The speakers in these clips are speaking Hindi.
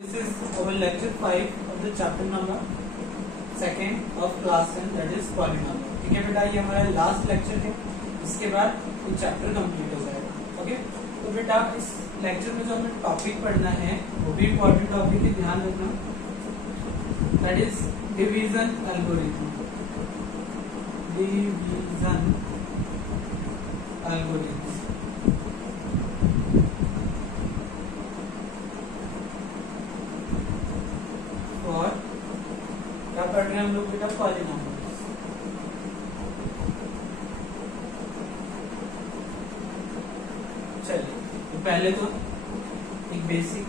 This is our lecture 5 of the chapter number 2nd of class 10, that is polynomial. ठीक है बेटा, ये हमारा लास्ट लेक्चर है, इसके बाद ये चैप्टर कंप्लीट हो जाएगा. ओके, तो बेटा इस लेक्चर में जो हमें टॉपिक पढ़ना है वो भी इम्पोर्टेंट टॉपिक है, ध्यान रखना. That is division algorithm. Division algorithm और क्या पढ़ रहे हैं हम लोग बेटा? पॉलिनोमियल्स. चलिए, तो पहले तो एक बेसिक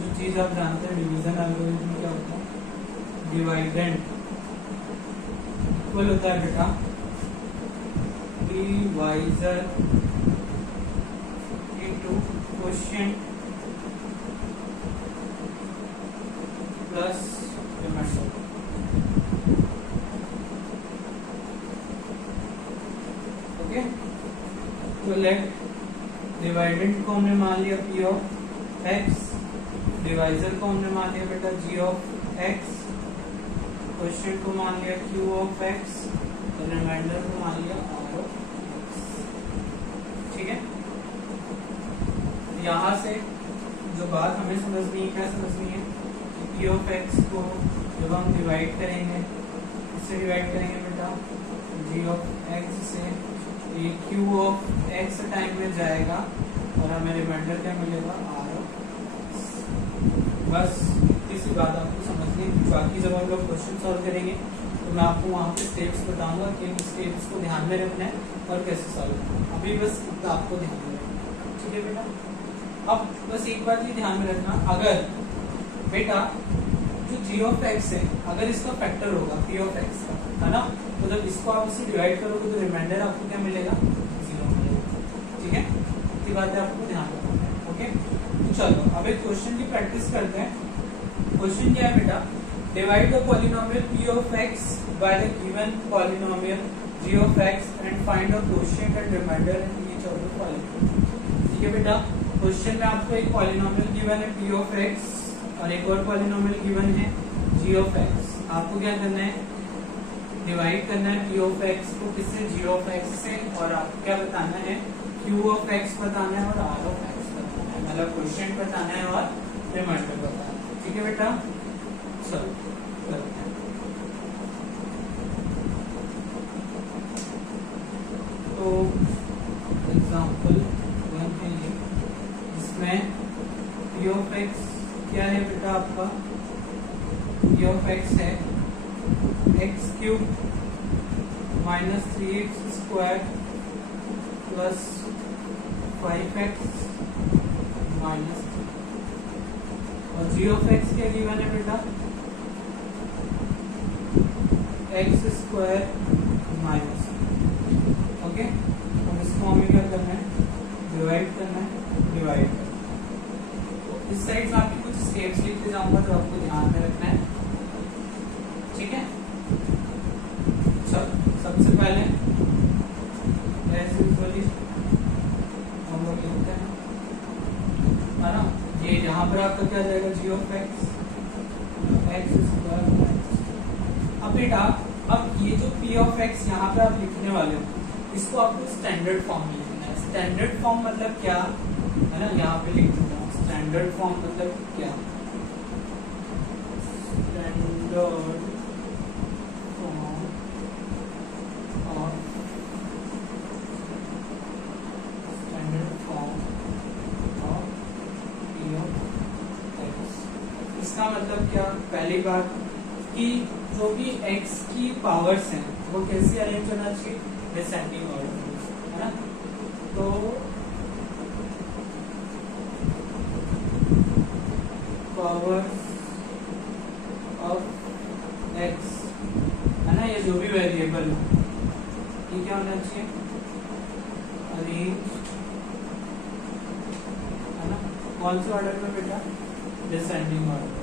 जो चीज आप जानते हैं, डिवीजन एल्गोरिथम क्या होता है? डिवाइडेंड इक्वल होता है बेटा divisor into quotient plus remainder. Okay, तो लेट डिवाइडेंड को हमने मान लिया p ऑफ x, डिवाइजर को हमने मान लिया बेटा g ऑफ x, क्वोशिएंट को मान लिया q ऑफ x और रिमाइंडर को मान लिया r ऑफ x. ठीक है, यहां से जो बात हमें समझनी है, क्या समझनी है? p ऑफ x को जब हम डिवाइड करेंगे, इससे डिवाइड करेंगे बेटा g ऑफ x से, ये q ऑफ x टाइम में जाएगा और हमें रिमाइंडर क्या मिलेगा? r of x. बस इतनी सी बात आपको समझनी है. बाकी जब हम लोग क्वेश्चन सॉल्व करेंगे तो मैं आपको वहाँ पे स्टेप्स बताऊंगा कि स्टेप्स को ध्यान में रखना है और कैसे सॉल्व करना है. अभी बस इतना आपको ध्यान में रखना है. ठीक है बेटा, अब बस एक बात ये ध्यान में रखना, अगर बेटा जो g ऑफ x है, अगर इसका फैक्टर होगा p ऑफ x का, है ना, तो जब इसको आप इससे डिवाइड करोगे तो रिमाइंडर आपको क्या मिलेगा? 0 मिलेगा. ठीक है, ये बात है, आपको ध्यान रखना है. ओके, तो चलो अब एक क्वेश्चन की प्रैक्टिस करते हैं. क्वेश्चन क्या है बेटा? Divide the polynomial p of x by the given polynomial g of x and find the quotient and remainder in each of the polynomial. ठीक है बेटा, क्वेश्चन में आपको एक पॉलिनोमियल गिवन है p ऑफ x और एक और पॉलिनोमियल गिवन है g ऑफ x. आपको क्या करना है? डिवाइड करना है p ऑफ x को किससे? g ऑफ x से, और आपको क्या बताना है? q ऑफ x बताना है और r ऑफ x बताना है, मतलब क्वोशिएंट बताना है और रिमाइंडर बताना है. ठीक है बेटा, चलो करते हैं. तो एग्जांपल 1 है ये, इसमें p ऑफ x क्या है बेटा? आपका p ऑफ x है x cube minus 3x square plus 5x minus 3. और g ऑफ x क्या गिवन है बेटा? x square minus. ओके, अब इसको हमें क्या करना है? डिवाइड करना है. डिवाइड करना है. इस साइड में आपकी कुछ स्टेप्स लिखते जाऊंगा तो आपको ध्यान में रखना है. ठीक है, चलो सबसे पहले एज यूजुअली हम लोग लिखते हैं, है ना, ये यहाँ पर आपका क्या जाएगा? g of x square minus. अब बेटा, अब ये जो p ऑफ x यहाँ पे आप लिखने वाले हो, इसको आपको स्टैंडर्ड फॉर्म में लिखना है. स्टैंडर्ड फॉर्म मतलब क्या, है ना, यहाँ पे लिख दूंगा. स्टैंडर्ड फॉर्म मतलब क्या? Standard form of standard form of p of x. इसका मतलब क्या? पहली बात कि जो भी x की पावर्स हैं वो कैसे अरेंज होना चाहिए? डिसेंडिंग ऑर्डर, है ना. तो पावर ऑफ x, है ना, ये जो भी वेरिएबल हो ये क्या होना चाहिए? अरेंज, है ना. कौन से ऑर्डर में बेटा? Descending order.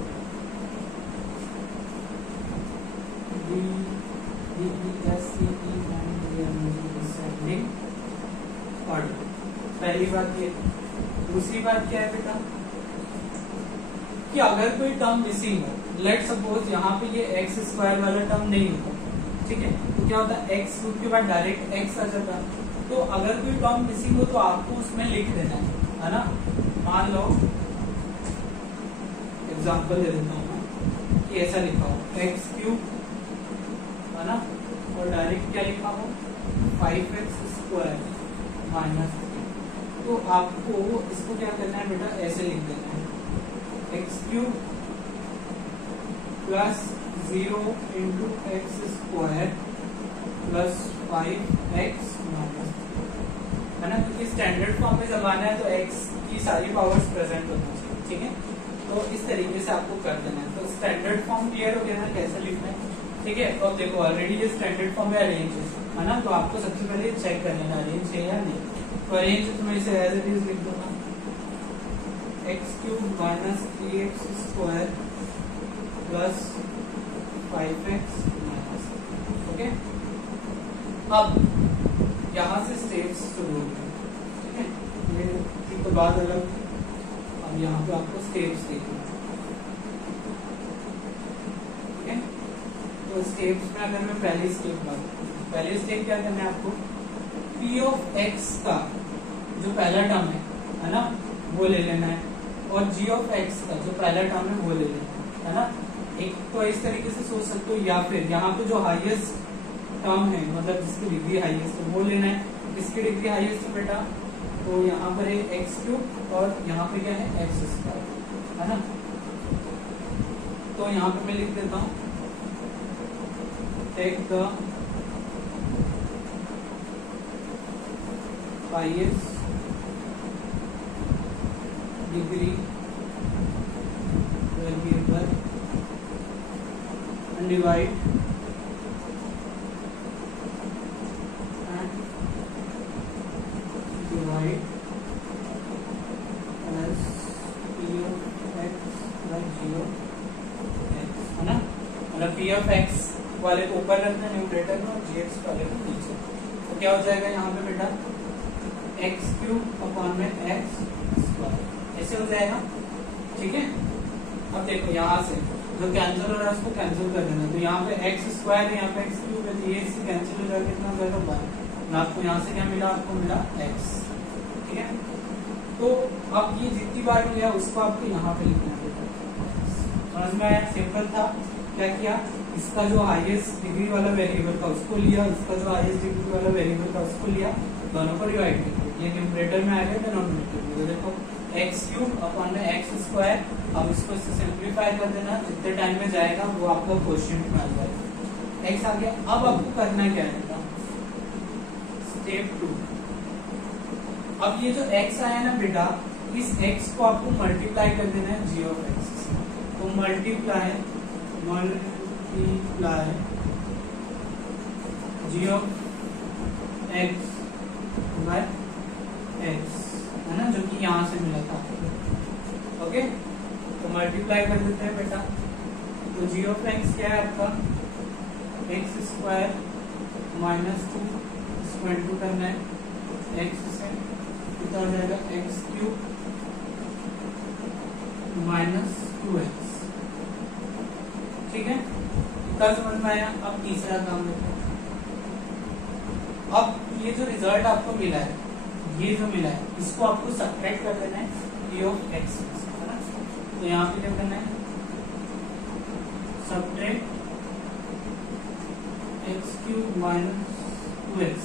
डिसेंडिंग ऑर्डर, पहली बात ये. दूसरी बात क्या है बेटा? कि अगर कोई टर्म मिसिंग हो, लेट सपोज यहाँ पे ये एक्स स्क्वायर वाला टर्म नहीं होता, ठीक है, तो क्या होता है एक्स क्यूब के बाद डायरेक्ट एक्स आ जाता है। तो अगर कोई टर्म मिसिंग हो तो आपको उसमें लिख देना है ना। मान लो एग्जांपल दे देता हूँ मैं कि ऐसा लिखा हो एक्स क्यूब है ना, और डायरेक्ट क्या लिखा हो 5x स्क्वायर माइनस, तो आपको इसको क्या करना है बेटा, ऐसे लिख देना है x cube plus 0 into x square plus 5x minus, है ना, क्योंकि स्टैंडर्ड फॉर्म में जमाना है तो x की सारी पावर्स प्रेजेंट होना चाहिए, ठीक है। तो इस तरीके से आपको कर देना है। तो स्टैंडर्ड फॉर्म क्लियर हो गया ना कैसे लिखना है, ठीक है। तो देखो ऑलरेडी ये स्टैंडर्ड फॉर्म में अरेंज है ना, तो आपको सबसे पहले चेक कर लेना अरेंज है या नहीं। तो अरेंज तो मैं इसे एज इट इज लिख दूंगा x cube minus 3x square plus 5x minus, okay. अब यहाँ से स्टेप्स शुरू हो गए, ठीक है, ये ठीक तो बात अलग। अब यहाँ पे आपको स्टेप्स देखना है, ठीक है। तो स्टेप्स में अगर मैं पहली स्टेप बात करूँ, पहली स्टेप क्या करना है आपको, p ऑफ x का जो पहला टर्म है ना, वो ले लेना है, और g ऑफ x का जो पहला टर्म है वो ले लेना है ना। एक तो इस तरीके से सोच सकते हो, या फिर यहाँ पे जो हाईएस्ट टर्म है मतलब जिसकी डिग्री हाईएस्ट है वो लेना है। इसकी डिग्री हाईएस्ट है बेटा, तो यहाँ पर है एक्स क्यूब और यहाँ पे क्या है एक्स स्क्वायर, है ना। तो यहाँ पे मैं लिख देता हूँ take the highest degree variable and divide as p of x by g of x, है ना। मतलब p of x वाले को ऊपर रखना न्यूमरेटर में और gx वाले को नीचे, तो क्या हो जाएगा यहाँ पे बेटा एक्स क्यूब अपॉन में एक्स स्क्वायर, ऐसे हो जाएगा, ठीक है। अब देखो यहाँ से जो कैंसिल हो रहा है उसको कैंसिल कर देना, तो यहाँ पे एक्स स्क्वायर है, यहाँ पे एक्स क्यूब है, तो ये इससे कैंसिल हो जाएगा, कितना हो जाएगा 1, आपको यहाँ से क्या मिला, आपको मिला x, ठीक है। तो अब ये जितनी बार लिया उसको आपको यहाँ पे लिखना है, समझ में आया, सिंपल था। क्या किया, इसका जो हाईएस्ट डिग्री वाला वेरिएबल था उसको लिया, इसका जो हाईएस्ट डिग्री वाला वेरिएबल था उसको लिया, दोनों को डिवाइड कर दिया, ये न्यूमरेटर में आ गया डिनोमिनेटर में, देखो एक्स क्यूब अपॉन में एक्स स्क्वायर। अब इसको इससे सिंप्लीफाई कर देना, जितने टाइम में जाएगा वो आपका क्वेश्चन में आ जाएगा, एक्स आ गया। अब आपको करना क्या है, स्टेप 2, अब ये जो x आया ना बेटा, इस x को आपको मल्टीप्लाई कर देना है g ऑफ x, तो multiply g of x by x, है ना, जो कि यहाँ से मिला था, ओके। तो मल्टीप्लाई कर देते हैं बेटा, तो g ऑफ x क्या है आपका एक्स स्क्वायर माइनस 2, इसको इंटू करना है x से, कितना हो जाएगा एक्स क्यूब माइनस 2x, ठीक है, इतना समझ में आया। अब तीसरा काम देखो, अब ये जो रिजल्ट आपको मिला है, ये जो मिला है इसको आपको सब्ट्रैक्ट कर देना है p ऑफ x, है ना। तो यहाँ पे क्या करना है, subtract x cube minus 2x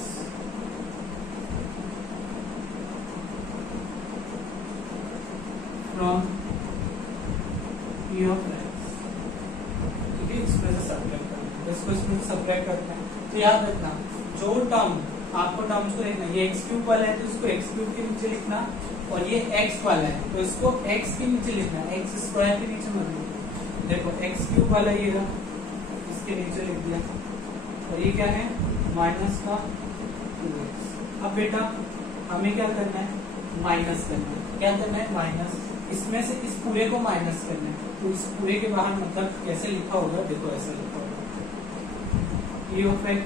from p of x, ठीक है, इसमें से सब्ट्रैक्ट करना है, इसको इसमें से सब्ट्रैक्ट करना है। तो याद रखना, जो टर्म आपको टर्म्स को लिखना, ये एक्स क्यूब वाला है तो इसको एक्स क्यूब के नीचे लिखना, और ये एक्स वाला है तो इसको एक्स के नीचे लिखना, एक्स स्क्वायर के नीचे मत लिखना। देखो एक्स क्यूब वाला ये रहा, इसके नीचे लिख दिया, और ये क्या है माइनस का 2x। अब बेटा हमें क्या करना है, माइनस करना है, क्या करना है माइनस, इसमें से इस पूरे को माइनस करना है, तो इस पूरे के बाहर मतलब कैसे लिखा होगा, देखो ऐसा लिखा होगा p ऑफ x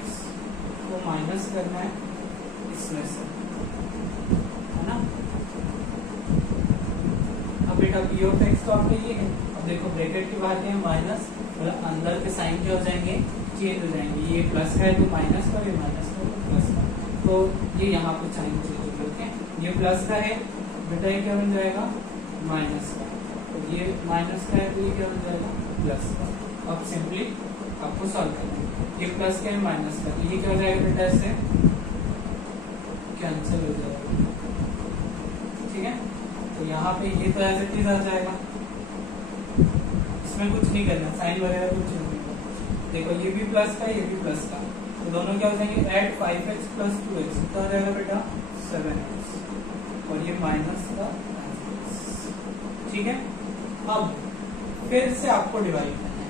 को माइनस करना है इसमें से, है ना। अब बेटा p ऑफ x तो आपका ये है, देखो ब्रैकेट के बाहर क्या है माइनस, मतलब अंदर के साइन क्या हो जाएंगे, चेंज हो जाएंगे। ये प्लस का है तो माइनस का, ये माइनस का तो प्लस का, तो ये यहाँ पे साइन चेंज हो गया। ओके, ये प्लस का है बेटा, ये क्या बन जाएगा माइनस का, तो ये माइनस का है तो ये क्या बन जाएगा प्लस का। अब सिंपली आपको सॉल्व करना है, ये प्लस का है माइनस का, ये क्या हो जाएगा बेटा, इससे कैंसिल हो जाएगा। ठीक है, तो यहाँ पे ये तो एज इट इज आ जाएगा, इसमें कुछ नहीं करना, साइन वगैरह कुछ नहीं करना। देखो ये भी प्लस का, ये भी प्लस का, तो दोनों क्या हो जाएंगे, ऐड 5x प्लस 2x कितना हो जाएगा बेटा 7x, और ये माइनस का। ठीक है, अब फिर से आपको डिवाइड करना है।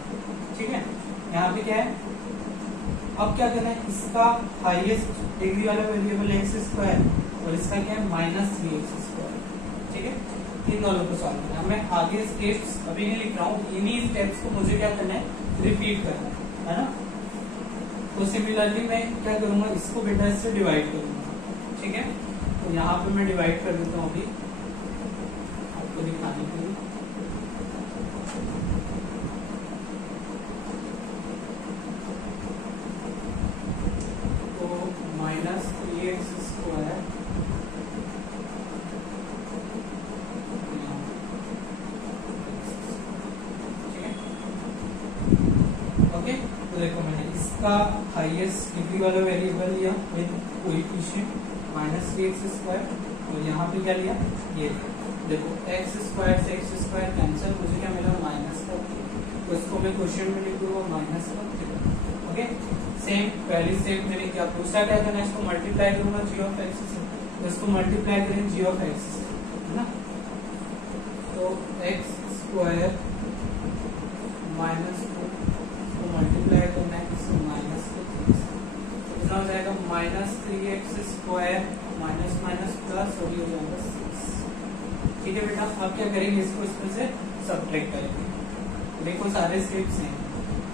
ठीक है, यहाँ पे क्या है, अब क्या करना है, इसका हाईएस्ट डिग्री वाला वेरिएबल एक्स स्क्वायर और इसका क्या है -3x स्क्वायर। ठीक है, इन दोनों को सॉल्व करना है। मैं आगे स्टेप्स अभी नहीं लिख रहा हूँ, इन्हीं स्टेप्स को मुझे क्या करना है, रिपीट करना है ना। तो सिमिलरली मैं क्या करूंगा, इसको बेटा इससे डिवाइड करूंगा। ठीक है, तो यहाँ पे मैं डिवाइड कर देता हूँ अभी आपको दिखाने के लिए। तो -3x स्क्वायर तो देखो मैंने इसका हाईएस्ट डिग्री वाला वेरिएबल लिया विद कोएफिशिएंट -3x स्क्वायर, और यहाँ पे क्या लिया, ये देखो x स्क्वायर से x स्क्वायर कैंसिल, मुझे क्या मिला माइनस का, तो इसको मैं क्वेश्चन में लिख दूंगा माइनस का। ओके, सेम पहली स्टेप मैंने क्या दूसरा क्या करना है, इसको मल्टीप्लाई करूंगा g ऑफ x से, तो इसको मल्टीप्लाई करें g ऑफ x से, है ना। तो x स्क्वायर -2 मल्टीप्लाई करना है इसको माइनस से, कितना हो जाएगा -3x square minus minus plus, और ये हो जाएगा 6। ठीक है बेटा, अब क्या करेंगे, इसको इसमें से सब्ट्रैक्ट करेंगे। देखो सारे स्टेप्स हैं,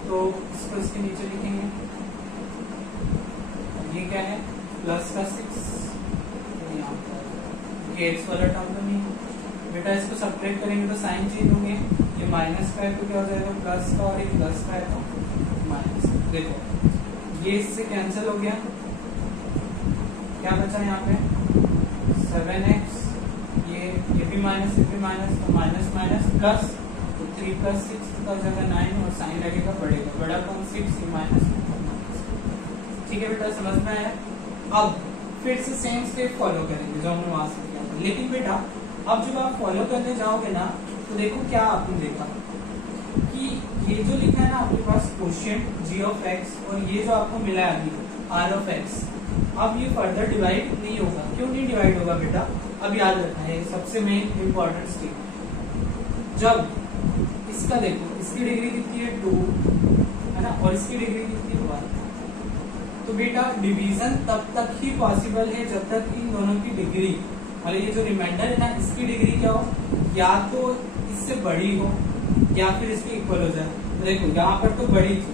तो इसको इसके नीचे लिखेंगे, ये क्या है प्लस का 6, तो यहाँ पर ये x वाला टर्म तो नहीं है बेटा, इसको सब्ट्रैक्ट करेंगे तो साइन चेंज होंगे, ये माइनस का है तो क्या हो जाएगा प्लस का, और ये प्लस का है तो माइनस। देखो ये इससे कैंसिल हो गया, क्या बचा यहाँ पे 7x, ये भी माइनस, ये भी माइनस, तो माइनस माइनस प्लस, तो 3 + 6 कितना हो जाएगा 9, और साइन लगेगा बढ़ेगा, बड़ा कौन 6, ये माइनस। ठीक है बेटा, समझ में आया। अब फिर से सेम स्टेप फॉलो करेंगे जो हमने वहां से किया था, लेकिन बेटा अब जब आप फॉलो करने जाओगे ना, तो देखो क्या आपने देखा कि ये जो लिखा है ना आपके पास क्वोशिएंट g ऑफ x, और ये जो आपको मिला है अभी r ऑफ x, अब ये फर्दर डिवाइड नहीं होगा। क्यों नहीं डिवाइड होगा बेटा, अब याद रखना है सबसे मेन इंपॉर्टेंट स्टेप। जब इसका देखो, इसकी डिग्री कितनी है 2, है ना, और इसकी डिग्री कितनी है 1, तो बेटा डिवीजन तब तक ही पॉसिबल है जब तक इन दोनों की डिग्री, मतलब ये जो रिमाइंडर है ना, इसकी डिग्री क्या हो, या तो इससे बड़ी हो या फिर इसकी इक्वल हो जाए। तो देखो यहाँ पर तो बड़ी थी,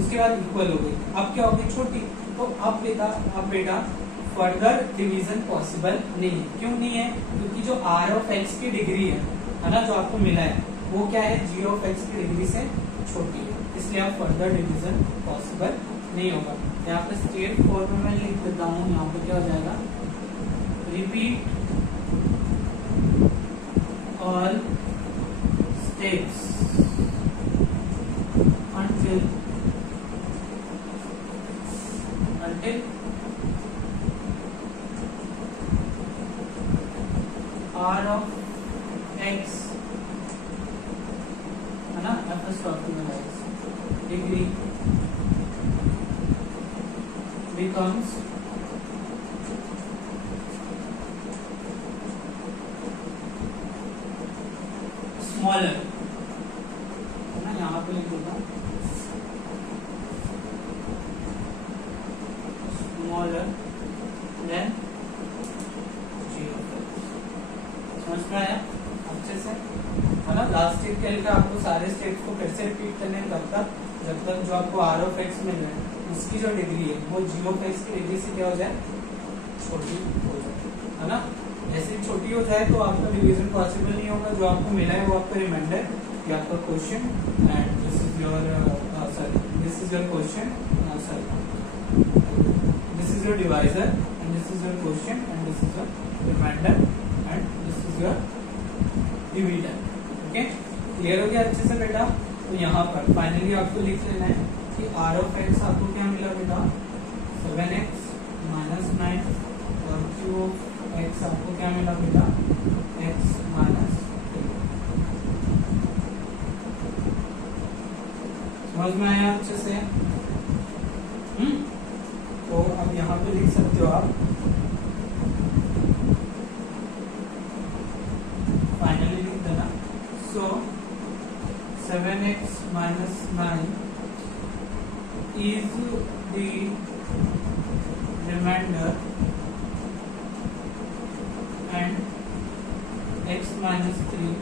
उसके बाद इक्वल हो गई, अब क्या हो गई छोटी, तो अब बेटा फर्दर डिवीजन पॉसिबल नहीं है। क्यों नहीं है, क्योंकि जो r ऑफ x की डिग्री है ना, जो आपको मिला है वो क्या है, g ऑफ x की डिग्री से छोटी है, इसलिए आप फर्दर डिवीजन पॉसिबल नहीं होगा। यहाँ पे स्टेट फॉर्म में मैं लिख देता हूँ, यहाँ पे क्या हो जाएगा, repeat all steps until r of x, है ना, degree becomes smaller, है ना, यहाँ पे लिख दूंगा smaller than g of x। समझ में आया अच्छे से, है ना। लास्ट स्टेप क्या लिखा, आपको सारे स्टेप्स को फिर से रिपीट करने हैं जब तक जो आपको r ऑफ x मिल रहा है उसकी जो डिग्री है वो g ऑफ x की डिग्री से क्या हो जाए, छोटी हो जाए, है ना। ऐसे छोटी हो जाए तो आपका डिवीजन पॉसिबल नहीं होगा, जो आपको मिला है वो आपका रिमाइंडर ये आपका question and this is your this is your question this is your divisor and this is your question and this is your remainder and this is your division. Okay, clear हो गया अच्छे से बेटा? तो यहाँ पर फाइनली आपको लिख लेना है कि आर ऑफ एक्स आपको क्या मिला बेटा 7x माइनस 9 और क्यू ऑफ एक्स आपको क्या मिला बेटा x माइनस 3। समझ में आया अच्छे से? तो अब यहाँ पे लिख सकते हो आप फाइनली लिख देना। सो 7x minus 9 is the remainder and x minus 3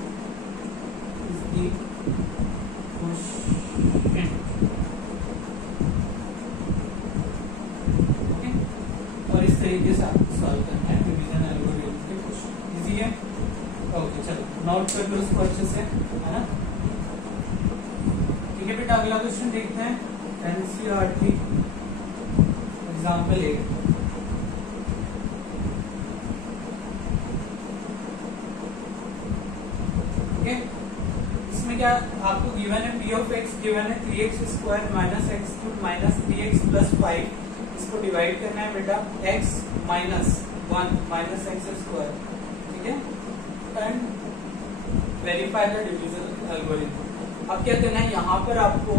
is the quotient। Okay, और इस तरीके से आपको सॉल्व करना है डिवीजन एल्गोरिथम के क्वेश्चन। इजी है? ओके, चलो नोट कर लो इसको अच्छे से, है ना? ठीक है बेटा, अगला क्वेश्चन देखते हैं एनसीईआरटी एग्जाम्पल 8। ओके, इसमें क्या आपको गिवन है पी ऑफ एक्स गिवन है 3x square minus x cube minus 3x plus 5। इसको डिवाइड करना है बेटा x minus 1 minus x square. ठीक है, and verify the division algorithm. अब क्या करना है, यहाँ पर आपको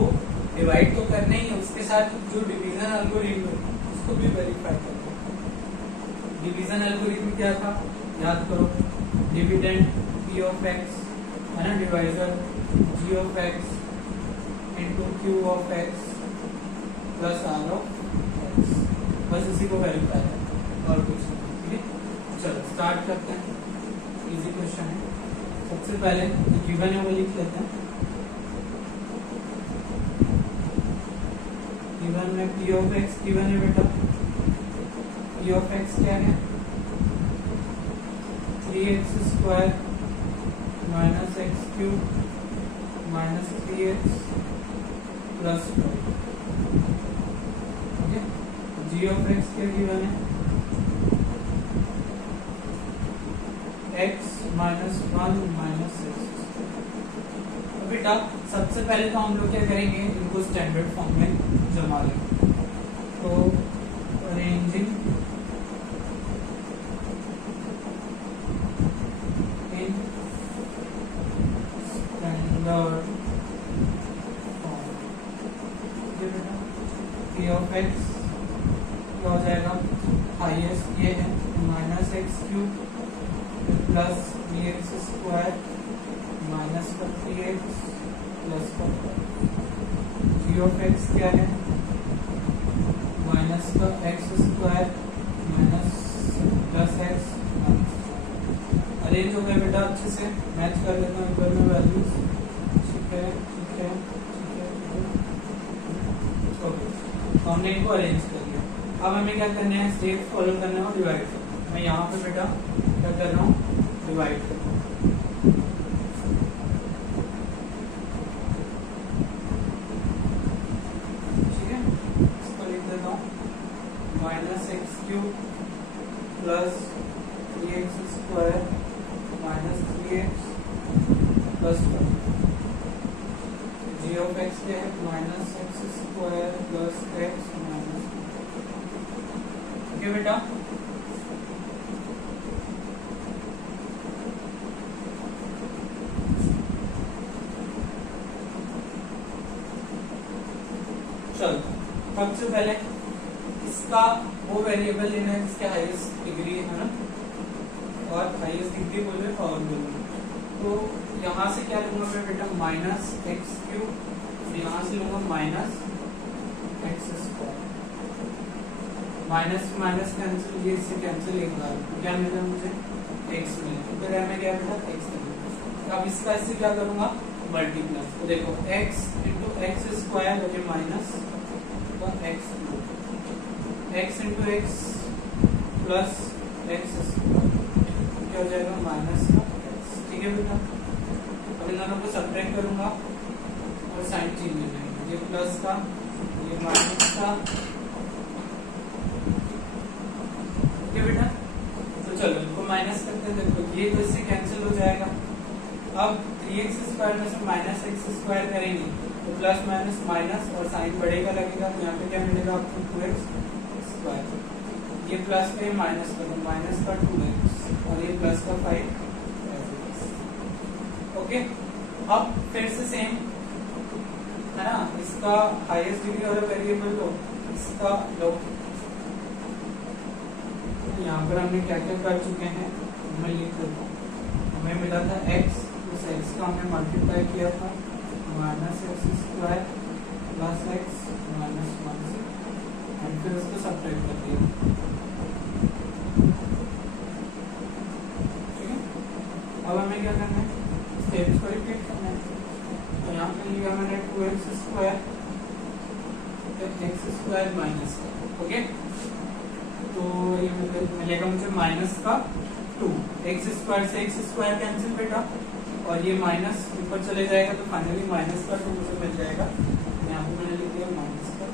डिवाइड तो करना ही है, उसके साथ जो डिवीजन एल्गोरिथम है उसको भी वेरीफाई करना है। डिवीजन एल्गोरिथम क्या था याद करो, डिविडेंड पी ऑफ एक्स है ना, divisor g of x into q of x plus r of x, बस इसी को वेरीफाई है और कुछ नहीं। ठीक है, चलो स्टार्ट करते हैं। इजी क्वेश्चन है। सबसे पहले गिवन है वो लिख लेते हैं। गिवन में पी ऑफ एक्स गिवन है बेटा, पी ऑफ एक्स क्या है 3x square minus x cube minus 3x plus 5। Okay, g of x क्या गिवन है x माइनस 1 माइनस 6। बेटा सबसे पहले तो हम लोग क्या करेंगे, इनको स्टैंडर्ड फॉर्म में जमा लेंगे। तो अरेंजिंग इन स्टैंडर्ड फॉर्म, ये बेटा पी ऑफ एक्स क्या हो जाएगा, हाईएस्ट ये है minus x cube plus 3x square minus का 3x प्लस का जी ऑफ एक्स क्या है माइनस का x square minus plus x. Arrange हो गया बेटा अच्छे से, मैच कर लेता हूँ इक्वल में वैल्यूज। ठीक है ठीक है ठीक है, ओके, तो हमने इनको अरेंज कर लिया। अब हमें क्या करना है, स्टेप फॉलो करना है और डिवाइड करना है। मैं यहाँ पे बेटा क्या कर रहा हूँ, डिवाइड कर रहा हूँ। Minus x cube plus 3x square minus 3x plus 1। G of x क्या है minus x square plus x minus. Okay बेटा, चलो सबसे पहले इसका वो वेरिएबल लेना है जिसके हाईएस्ट डिग्री है ना, और हाईएस्ट डिग्री बोल रहे पावर बोल रहे। तो यहाँ से क्या लूंगा मैं बेटा माइनस एक्स क्यूब, यहाँ से लूंगा minus x square, minus minus cancel, ये इससे कैंसिल एक बार क्या मिला मुझे एक्स मिला, तो में क्या बेटा एक्स मिला। अब इसका इससे क्या करूंगा मल्टीप्लस, तो देखो x इंटू एक्स स्क्वायर हो गया minus x x into x plus x square क्या हो जाएगा माइनस का एक्स। ठीक है बेटा, अब इन दोनों को सब्ट्रैक्ट करूंगा और साइन चेंज हो जाएगा, ये प्लस का ये माइनस का। ओके बेटा, तो चलो इनको माइनस करते हैं। देखो ये तो इससे कैंसिल हो जाएगा। अब 3x² में से -x² करेंगे तो प्लस माइनस माइनस और साइन बढ़ेगा लगेगा, तो यहाँ पे क्या मिलेगा आपको 2x²। ये प्लस का ये माइनस का, तो माइनस का 2x और ये प्लस का 5। ओके, अब फिर से सेम है ना, इसका हाईएस्ट डिग्री वाला वेरिएबल लो, इसका लो। यहाँ पर हमने क्या क्या कर चुके हैं मैं लिख देता हूँ। हमें मिला था x, उस x का हमने मल्टीप्लाई किया था -x² plus x minus 1 and फिर उसको सब्ट्रैक्ट कर दिया। ठीक है, अब हमें क्या करना है, स्टेप्स को रिपीट करना है। तो यहाँ पे लिया मैंने 2x² x² माइनस का। ओके, तो ये मिलेगा मुझे माइनस का 2, x² से x² कैंसिल बेटा, और ये माइनस ऊपर चले जाएगा तो फाइनली माइनस का 2 मुझे मिल जाएगा। यहाँ पे मैंने लिख दिया माइनस का।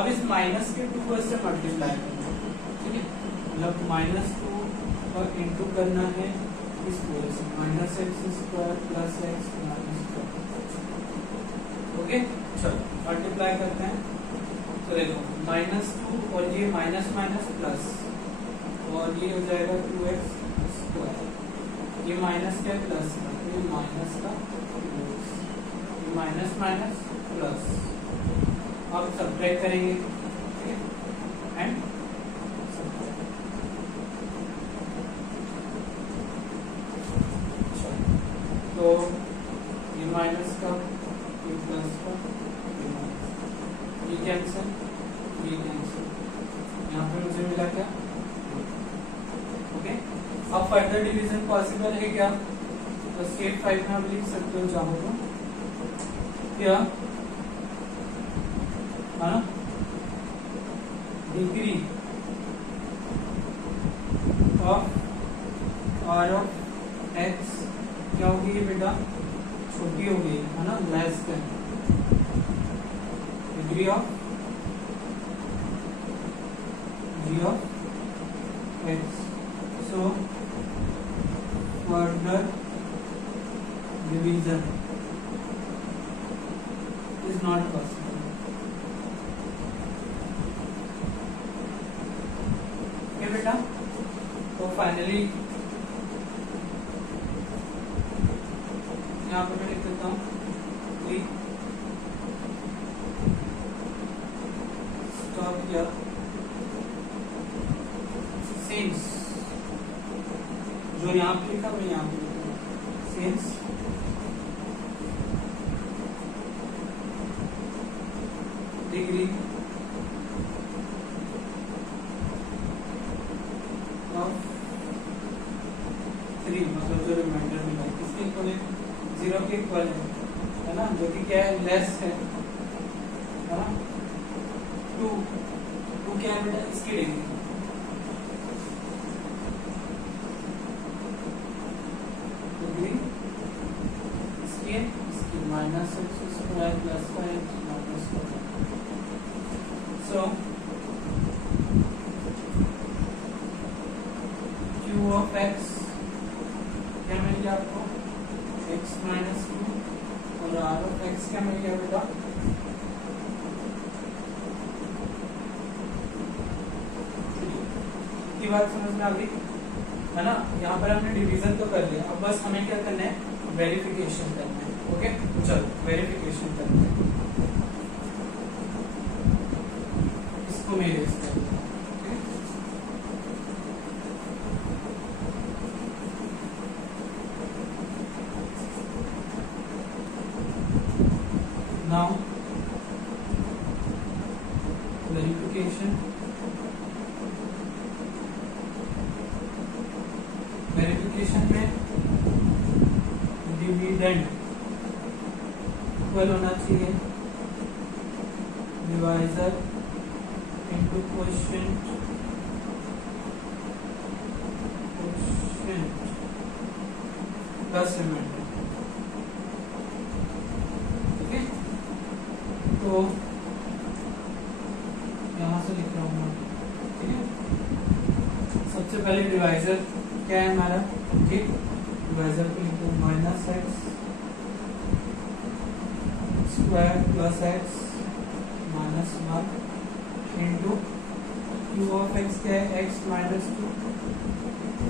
अब इस माइनस के 2 से मल्टीप्लाई करना है, ठीक है, मतलब -2 और इंटू करना है इस पूरे से, -x² plus x minus 2। Okay, चलो मल्टीप्लाई करते हैं। तो देखो -2 और ये माइनस माइनस प्लस, और ये हो जाएगा 2x²। ये माइनस क्या प्लस का, ये माइनस का, ये माइनस माइनस प्लस। अब सब्ट्रैक्ट करेंगे, ठीक है, एंड तो ये माइनस का, ये प्लस का, ये कैंसिल, ये कैंसिल। यहाँ पे मुझे मिला क्या, ओके। अब फर्दर डिवीजन पॉसिबल है क्या, तो स्टेप 5 में आप लिख सकते हो चाहो तो, क्या हाँ, degree of r of x क्या होगी बेटा, छोटी हो गई है ना, less than degree of g of x। So further division is not possible. Okay बेटा, तो फाइनली यहाँ पे मैं लिख देता हूँ स्टॉप किया, सिंस जो यहाँ पे लिखा मैं यहाँ पे लिखा, सिंस डिग्री ऑफ 3 मतलब जो रिमाइंडर मिला किसके इक्वल है, 0 के इक्वल है ना, जो कि क्या है, लेस है ना, 2 क्या है बेटा, इसकी डिग्री, इसकी -x² plus 5 minus 4। So q of x क्या मिल गया आपको, x माइनस 2, और r ऑफ x क्या मिल गया बेटा, की बात समझ में आ गई है ना। यहाँ पर हमने डिवीजन तो कर लिया, अब बस हमें क्या करना है, वेरिफिकेशन करना है। ओके, चलो वेरिफिकेशन करते हैं, इसको मैं इरेज कर दूंगा। नाउ वेरिफिकेशन, वेरिफिकेशन में डिविडेंड इक्वल होना चाहिए divisor into coefficient plus remainder. इसको यहाँ से लिख रहा हूँ मैं, ठीक है। सबसे पहले डिवाइजर क्या है हमारा, ये डिवाइजर को लिखो minus x square plus x minus 1 into q of x क्या है, एक्स माइनस 2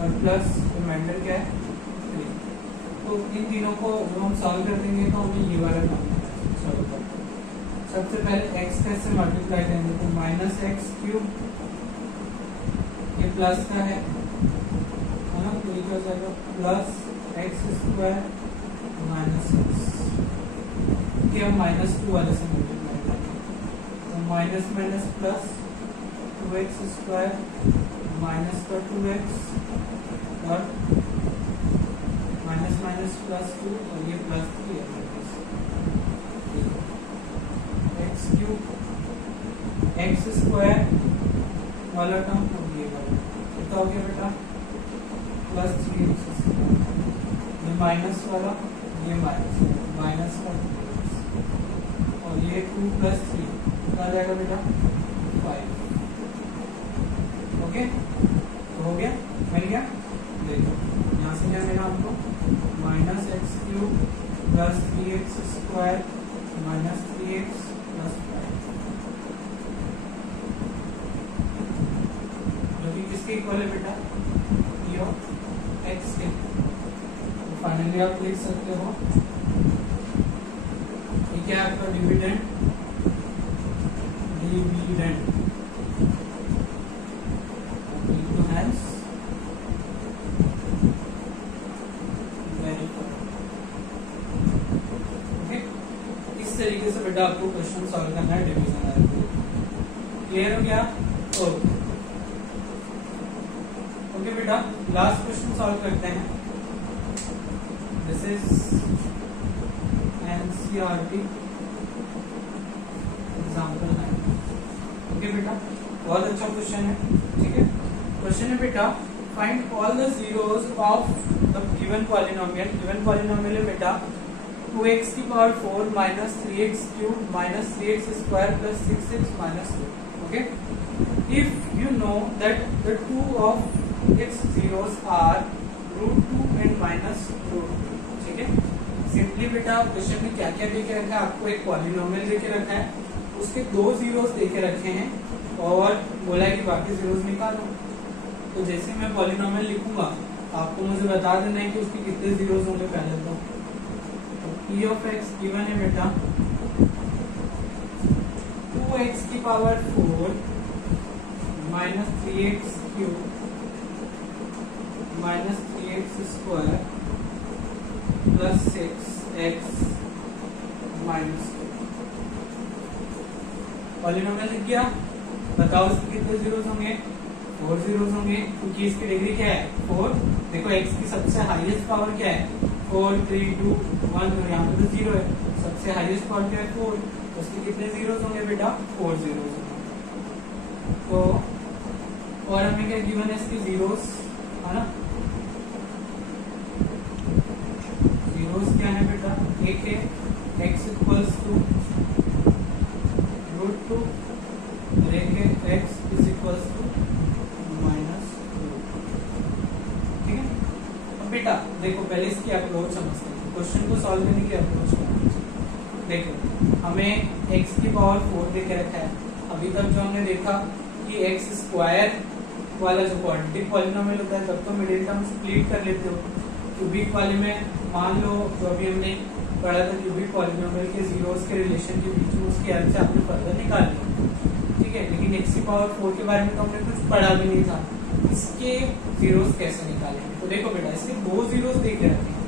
और प्लस रिमाइंडर क्या है 3। तो इन तीनों को जब हम सॉल्व कर देंगे तो हमें ये वाला काम सॉल्व करना है। सबसे पहले एक्स कैसे मल्टीप्लाई करेंगे, तो माइनस एक्स क्यूब, ये प्लस का है ना, तो ये क्या हो जाएगा plus x square minus x, कि हम माइनस 2 वाले से मल्टीप्लाई करेंगे, तो minus minus plus 2x square minus का 2x और माइनस माइनस प्लस 2 और ये प्लस 3 है, एक्स क्यूब एक्स स्क्वायर वाला टर्म और ये वाला कितना हो गया बेटा प्लस 3x स्क्वायर, ये माइनस वाला ये माइनस का 2x और ये 2 प्लस 3 कितना आ जाएगा बेटा 5। ओके, तो हो गया, मिल गया। देखो यहाँ से क्या मिला हमको, minus x cube plus 3x square minus 3x plus 5, जो कि किसके इक्वल है बेटा, पी ऑफ एक्स के। तो फाइनली आप लिख सकते हो ये क्या है आपका डिविडेंड, तरीके से बेटा आपको क्वेश्चन सॉल्व करना है डिवीजन। क्लियर हो गया? ओके बेटा, लास्ट क्वेश्चन सॉल्व करते हैं। This is NCERT example 9। Okay बेटा, बहुत अच्छा क्वेश्चन है, ठीक है। क्वेश्चन है बेटा, find all the zeros of the given polynomial. Given polynomial है बेटा 2x की power 4 minus 3x cube minus 3x square plus 6x minus 2। Okay, if you know that the two of its zeros are √2 and minus √2। ठीक है, सिंपली बेटा क्वेश्चन में क्या क्या देके रखा है, आपको एक पॉलिनोमियल देके रखा है, उसके 2 जीरोस देके रखे हैं और बोला है कि बाकी जीरोस निकालो। तो जैसे मैं पॉलिनोमियल लिखूंगा आपको मुझे बता देना है कि उसके कितने जीरोस होंगे। पहले तो p ऑफ x गिवन है बेटा 2x की power 4 minus 3x cube minus 3x square plus 6x minus 2। Polynomial लिख गया, बताओ इसके कितने जीरोस होंगे, 4 जीरोस होंगे, क्योंकि इसकी डिग्री क्या है 4। देखो x की सबसे हाईएस्ट पावर क्या है 4 3 2 1, और यहाँ पे तो 0 है, सबसे हाईएस्ट पावर क्या है 4, तो उसके कितने जीरोस होंगे बेटा 4 जीरोस होंगे। तो और हमें क्या गिवन है इसके जीरोस, है ना। जीरोस क्या है बेटा, एक है x इक्वल्स टू √2 और एक है x is equals to minus 2। ठीक है, अब बेटा देखो पहले इसकी अप्रोच समझते हैं, क्वेश्चन को सॉल्व करने की अप्रोच करना चाहिए। देखो हमें x की पावर 4 देके रखा है, अभी तक जो हमने देखा कि x स्क्वायर वाला जो क्वाड्रेटिक पॉलिनोमियल होता है तब तो मिडिल टर्म स्प्लिट कर लेते हो। क्यूबिक वाले में मान लो जो अभी हमने पढ़ा था क्यूबिक पॉलिनोमियल के जीरोस के रिलेशन के बीच में उसकी हेल्प से आपने फर्दर निकाल लिया, ठीक है। लेकिन x की पावर 4 के बारे में तो हमने कुछ पढ़ा भी नहीं था, इसके जीरोस कैसे निकालेंगे। तो देखो बेटा इसके 2 जीरोस देके रखे हैं,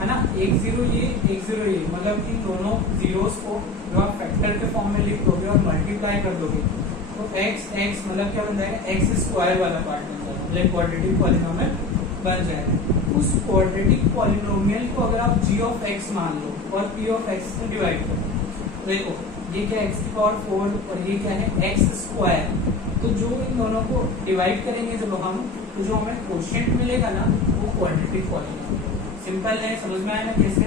है ना, एक जीरो ये एक जीरो ये, मतलब इन दोनों जीरोस को जो आप फैक्टर के फॉर्म में लिख दोगे और मल्टीप्लाई कर दोगे तो x मतलब क्या बन जाएगा, एक्स स्क्वायर वाला पार्ट बन जाएगा, मतलब क्वाड्रेटिक पॉलिनोमियल बन जाएगा। उस क्वाड्रेटिक पॉलिनोमियल को अगर आप g ऑफ x मान लो और p ऑफ x से डिवाइड करो, देखो ये क्या x की पावर 4 और ये क्या है x स्क्वायर, तो जो इन दोनों को डिवाइड करेंगे जब हम, तो जो हमें कोशेंट मिलेगा ना वो क्वाड्रेटिक पॉलिनोमियल। सिंपल है, समझ में आया ना कैसे,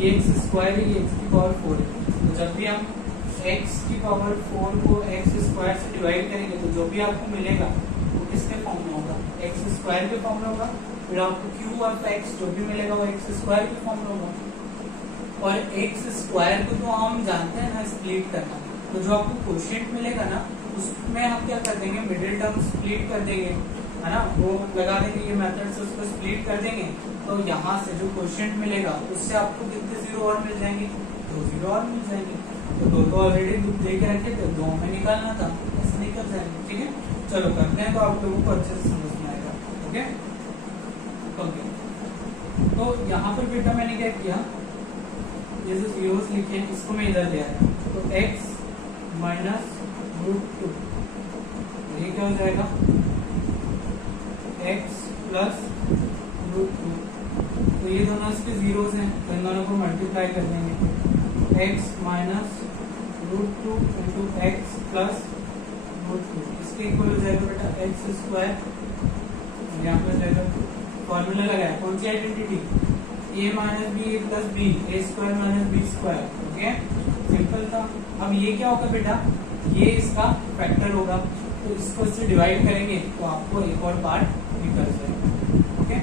ये x स्क्वायर है, ये x की पावर 4 है, तो जब भी हम x की पावर 4 को x स्क्वायर से डिवाइड करेंगे तो जो भी आपको मिलेगा वो किसके फॉर्म में होगा, x स्क्वायर के फॉर्म में होगा। फिर आपको q ऑफ x जो भी मिलेगा वो x स्क्वायर के फॉर्म में होगा। और x स्क्वायर को जो हम जानते हैं ना स्प्लिट करना, तो जो आपको क्वोशिएंट मिलेगा ना उसमें हम क्या कर देंगे, मिडिल टर्म स्प्लिट कर देंगे, है ना, वो लगा देंगे ये मेथड से, उसको स्प्लिट कर देंगे। तो यहाँ से जो क्वोशिएंट मिलेगा उससे आपको कितने जीरो और मिल जाएंगे, 2 जीरो और मिल जाएंगे। तो 2 तो ऑलरेडी दे के रखे थे, 2 में निकालना था, ऐसे निकल जाएंगे। ठीक है, चलो करते हैं तो आप लोगों को अच्छे से समझ में आएगा। ओके ओके, तो यहाँ पर बेटा मैंने क्या किया, ये जो जीरोस लिखे हैं इसको मैं इधर ले आया, तो x माइनस √2 ये क्या हो जाएगा, x प्लस √2। तो ये दोनों इसके जीरोस हैं तो इन दोनों को मल्टीप्लाई कर देंगे, x minus √2 into x plus √2 इसके इक्वल हो जाएगा बेटा एक्स स्क्वायर। यहाँ पे जाएगा फॉर्मूला लगाया, कौन सी identity, a minus b plus b, a square minus b square. Okay simple था। अब ये क्या होगा बेटा, ये इसका फैक्टर होगा, तो इसको इससे डिवाइड करेंगे तो आपको एक और पार्ट निकल जाएगा। ओके,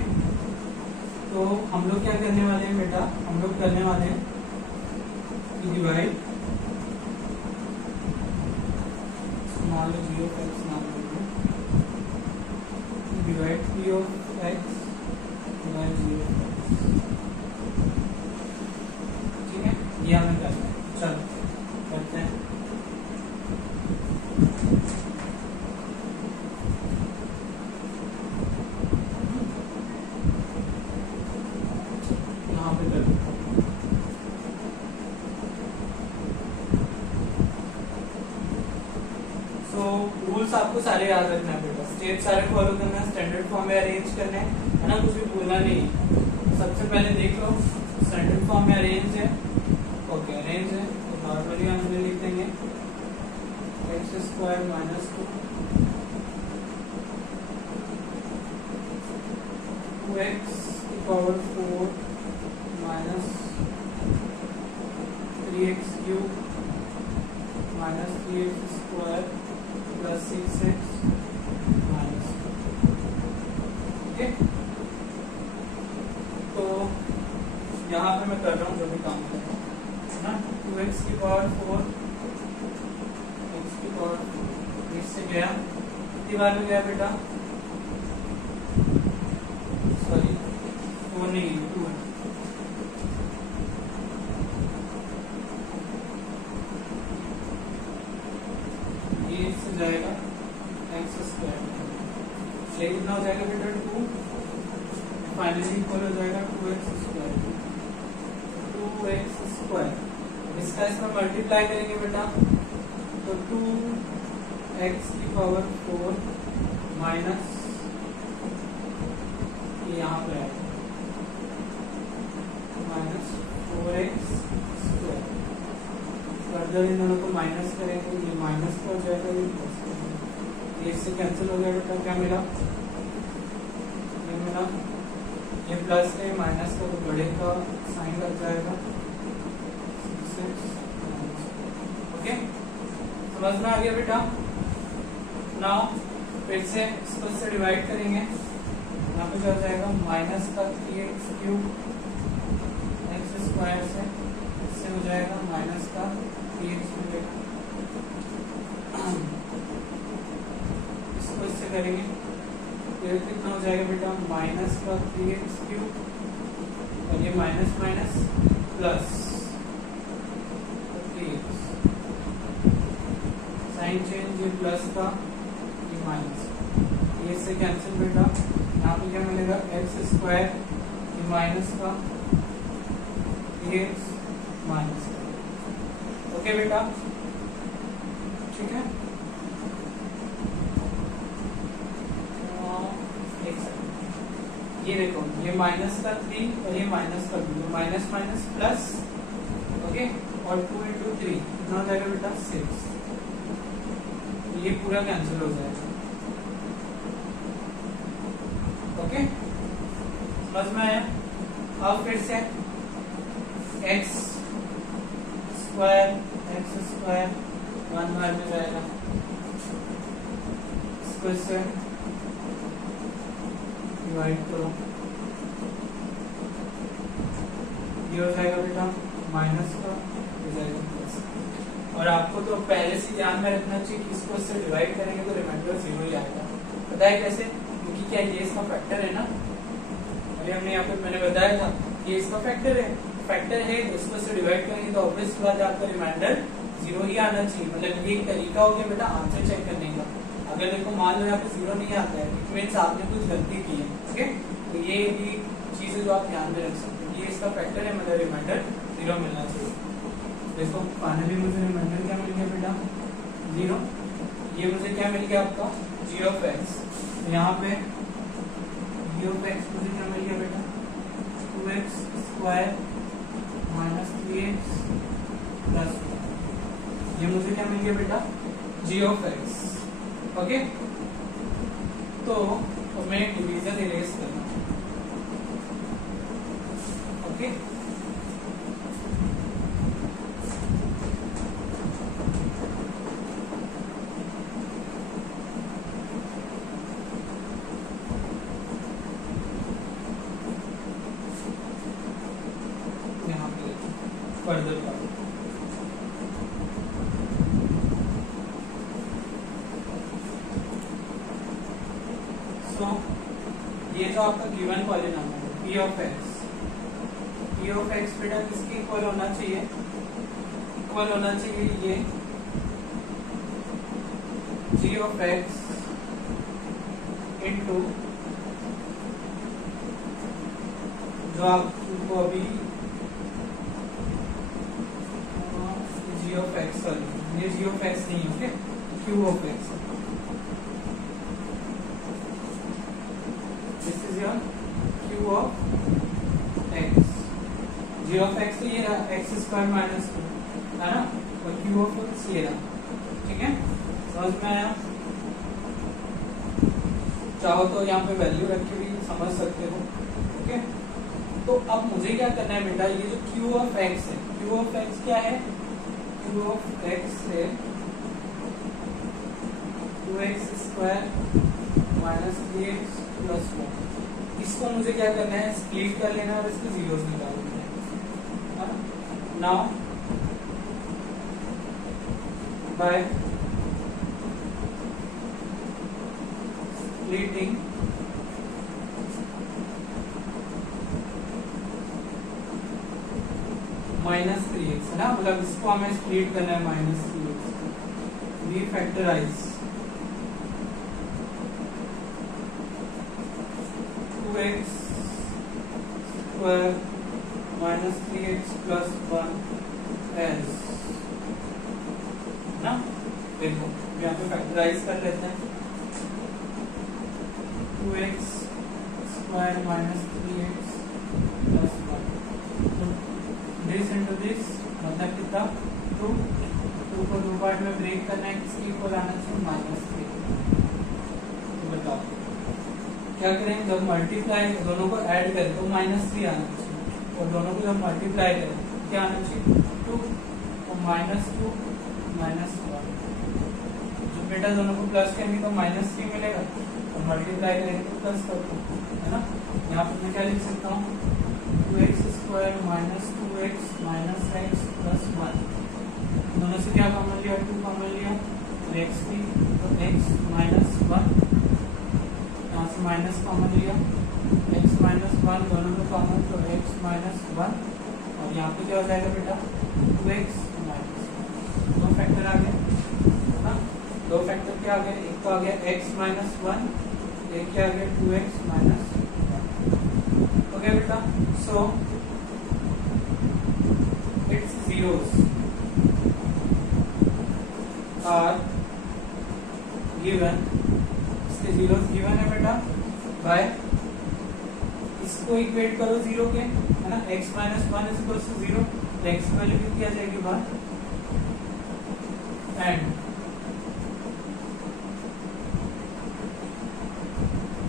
तो हम लोग क्या करने वाले हैं बेटा, हम लोग करने वाले हैं कि डिवाइड मान लो जी ऑफ एक्स मान लीजिए, divide p of x by g of x. ठीक है, ये हमें करना है, चलो करते हैं। यहाँ पे कर देता हूँ, सो रूल्स आपको सारे याद रखना है बेटा, स्टेप सारे फॉलो करना है, स्टैंडर्ड फॉर्म में अरेंज करना है ना, कुछ भी भूलना नहीं है। सबसे पहले देख लो स्टैंडर्ड फॉर्म में अरेंज है, ओके अरेंज है, तो नॉर्मली हम लिख देंगे एक्स स्क्वायर माइनस 2x की power 4 minus 3x cube minus 3x square plus 6x minus. Okay, तो यहाँ पे मैं कर रहा हूँ जो भी काम कर रहा हूँ ना, 2x की पावर 4 x की पावर 4 इससे गया, कितनी बार में गया बेटा, सॉरी 4 नहीं 2 है, ये इससे जाएगा एक्स स्क्वायर, ये कितना हो जाएगा बेटा 2, फाइनली इक्वल हो जाएगा 2x स्क्वायर, 2x स्क्वायर। इसका इसमें मल्टीप्लाई करेंगे बेटा तो 2x की पावर 4 माइनस यहाँ पे आएगा minus 4x square. Further in दोनों को माइनस करेंगे, ये माइनस का हो जाएगा, ये प्लस का हो जाएगा, ये इससे कैंसिल हो गया बेटा, क्या मिला, ये मिला, ये प्लस का ये माइनस का तो बड़े का साइन लग जाएगा, ओके समझ में आ गया बेटा। नाउ फिर से इसको इससे डिवाइड करेंगे, यहाँ पे क्या हो जाएगा माइनस का 3x क्यूब एक्स स्क्वायर से, इससे हो जाएगा माइनस का 3x मिलेगा, इसको इससे करेंगे फिर कितना हो जाएगा बेटा माइनस का 3x क्यूब और ये minus minus plus 3x, sign change, ये प्लस का ये माइनस, ये इससे कैंसिल बेटा, यहाँ पे क्या मिलेगा एक्स स्क्वायर, ये माइनस का 3x माइनस का। ओके बेटा, ठीक है, ये देखो ये माइनस का 3 और ये माइनस का 2, माइनस माइनस प्लस, ओके, और 2 इंटू 3 कितना हो जाएगा बेटा 6, ये पूरा कैंसिल हो जाएगा। ओके समझ में आया। अब फिर से x स्क्वायर 1 बार में जाएगा, इसको इससे डिवाइड करो, ये हो जाएगा बेटा माइनस का, हो जाएगा प्लस। और आपको तो पहले से ध्यान में रखना चाहिए कि इसको इससे डिवाइड करेंगे तो रिमाइंडर 0 ही आएगा। पता है कैसे? क्योंकि क्या ये इसका फैक्टर है ना, अभी हमने यहाँ पे मैंने बताया था ये इसका फैक्टर है, तो इसको इससे डिवाइड करेंगे तो ऑब्वियस बात है आपका रिमाइंडर 0 ही आना चाहिए। मतलब ये एक तरीका हो गया बेटा आंसर चेक करने का। अगर देखो मान लो यहाँ पे 0 नहीं आता है, इट मींस आपने कुछ गलती की है। ओके, तो ये भी चीज है जो आप ध्यान में रख सकते हैं। ये इसका फैक्टर है, मतलब रिमाइंडर 0 मिलना चाहिए। देखो फाइनली मुझे रिमाइंडर क्या मिल गया बेटा 0। ये मुझे क्या मिल गया आपका g ऑफ x। यहाँ पे g ऑफ x मुझे क्या मिल गया बेटा 2x square minus 3x plus, ये मुझे क्या मिल गया बेटा g ऑफ x। ओके, तो हमें डिवीजन इरेज करना। ओके, यहाँ पे फर्दर पार्ट ये जो आपका गिवन पॉलिनोमियल है p ऑफ x बेटा किसके इक्वल होना चाहिए? इक्वल होना चाहिए ये g ऑफ x इनटू जो आपको अभी g ऑफ x, सॉरी ये g ऑफ x नहीं है, okay, q of x। This is your q of x, g of x तो ये रहा x स्क्वायर माइनस 2 है ना, और q of x ये रहा। ठीक है, समझ में आया? चाहो तो यहाँ पे वैल्यू रख के भी समझ सकते हो। ओके, तो अब मुझे क्या करना है बेटा, ये जो q ऑफ x है, q ऑफ x क्या है? q ऑफ x है 2x square minus 3x plus 4। इसको मुझे क्या करना है, स्प्लिट कर लेना और इसके जीरोस निकाल देना है। Now by splitting minus 3x है ना, मतलब इसको हमें स्प्लिट करना है minus 3x। We factorise 2x square minus 3x plus 1 as ना। देखो यहाँ पे फैक्टराइज कर लेते हैं 2x square minus 3x plus 1, this into this मतलब कितना 2 को 2 पार्ट में ब्रेक करना है, किसके इक्वल आना चाहिए -3। तो बताओ क्या करें, जब मल्टीप्लाई दोनों को ऐड करें तो -3 आना चाहिए, और दोनों को जब मल्टीप्लाई करें क्या आना चाहिए 2 और -2 -1। जो बेटा दोनों को प्लस करेंगे तो -3 मिलेगा, और मल्टीप्लाई करेंगे तो प्लस कर दो, है ना। यहाँ पर मैं क्या लिख सकता हूँ 2x square minus 2x minus x plus 1। दोनों से क्या कॉमन लिया 2 कॉमन लिया, x भी तो x माइनस 1, यहाँ से माइनस कॉमन लिया x माइनस 1, दोनों में कॉमन तो x माइनस 1, और यहाँ पे क्या हो जाएगा बेटा 2x माइनस 1। दो फैक्टर आ गए ना, दो फैक्टर क्या आ गए, एक तो आ गया x माइनस 1, एक क्या आ गया 2x माइनस 1। ओके बेटा, so it's zeros are given, इसके zeros given है बेटा बाय, इसको इक्वेट करो 0 के, है ना, x minus 1 is equal to 0, x की वैल्यू कितनी आ जाएगी 1, and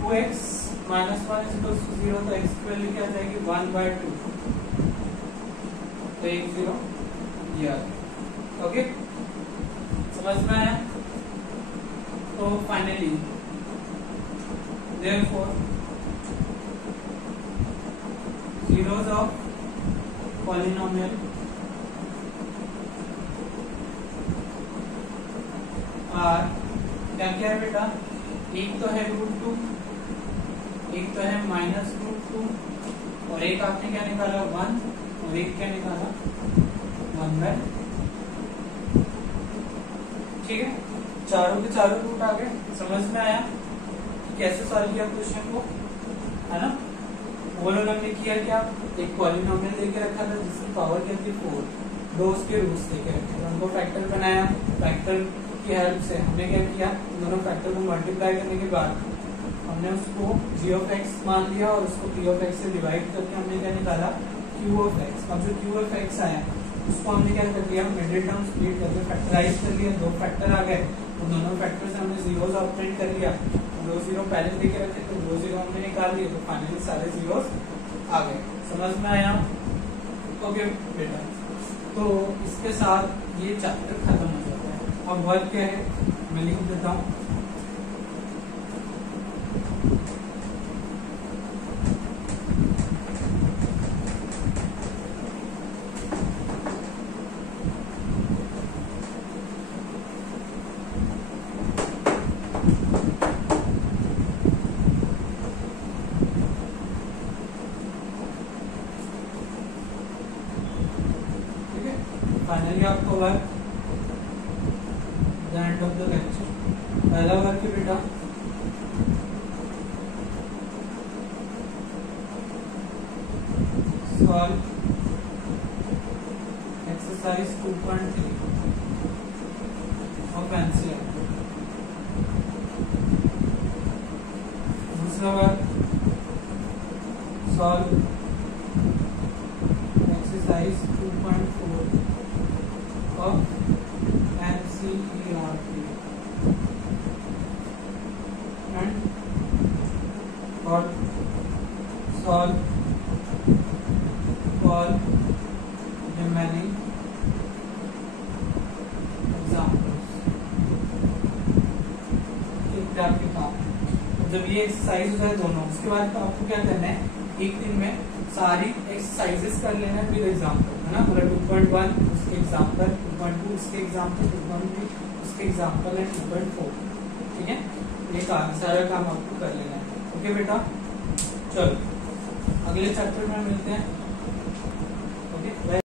2x minus 1 is equal to 0, तो x की वैल्यू क्या आ जाएगी 1/2, तो 1 0 ये आ जाएगा। ओके, समझ में आया? तो finally therefore zeros of polynomial are क्या क्या है बेटा? एक तो है √2, एक तो है -√2 और एक आपने क्या निकाला 1 और एक क्या निकाला 1/, ठीक है। चारों के चारों रूट आ गए। समझ में आया कैसे सॉल्व किया क्वेश्चन को, है ना? वो लोग हमने किया क्या, एक पॉलिनोमियल लेके रखा था जिसकी पावर क्या थी 4, दो उसके रूट्स लेके रखे थे, उनको फैक्टर बनाया। फैक्टर की हेल्प से हमने क्या किया, दोनों फैक्टर को मल्टीप्लाई करने के बाद हमने उसको g of x मान लिया और उसको p of x से डिवाइड करके हमने क्या निकाला q of x। अब जो q of x आया उसको हमने क्या कर दिया, मिडिल टर्म स्प्लिट करके फैक्टराइज कर लिया, दो फैक्टर आ गए, उन दोनों फैक्टर से हमने जीरोस ऑपरेट कर लिया, दो जीरो पहले लेके रखे तो दो जीरो हमने निकाल लिए, तो फाइनली सारे जीरोस आ गए। समझ में आया? ओके बेटा, तो इसके साथ ये चैप्टर खत्म हो जाता है। अब वर्क क्या है मैं लिख देता हूँ। फाइनली आपको work the end of the lecture. पहला वर्क है बेटा सॉल्व एक्सरसाइज 2.3 ऑफ एनसीईआरटी। दूसरा work solve exercise 2.4 of NCERT and or solve all remaining examples। आपके काम जब ये एक्सरसाइज हो जाए दोनों, उसके बाद आपको क्या करना है, एक दिन में सारी एक्सरसाइजेस कर लेना विद एग्जाम्पल, है ना? पूरा 2.1 उसके एग्जाम्पल, 2.2 उसके एग्जाम्पल, 2.3 उसके एग्जाम्पल एंड 2.4, ठीक है? ये सारा काम आपको कर लेना है। ओके बेटा, चलो अगले चैप्टर में मिलते हैं। ओके।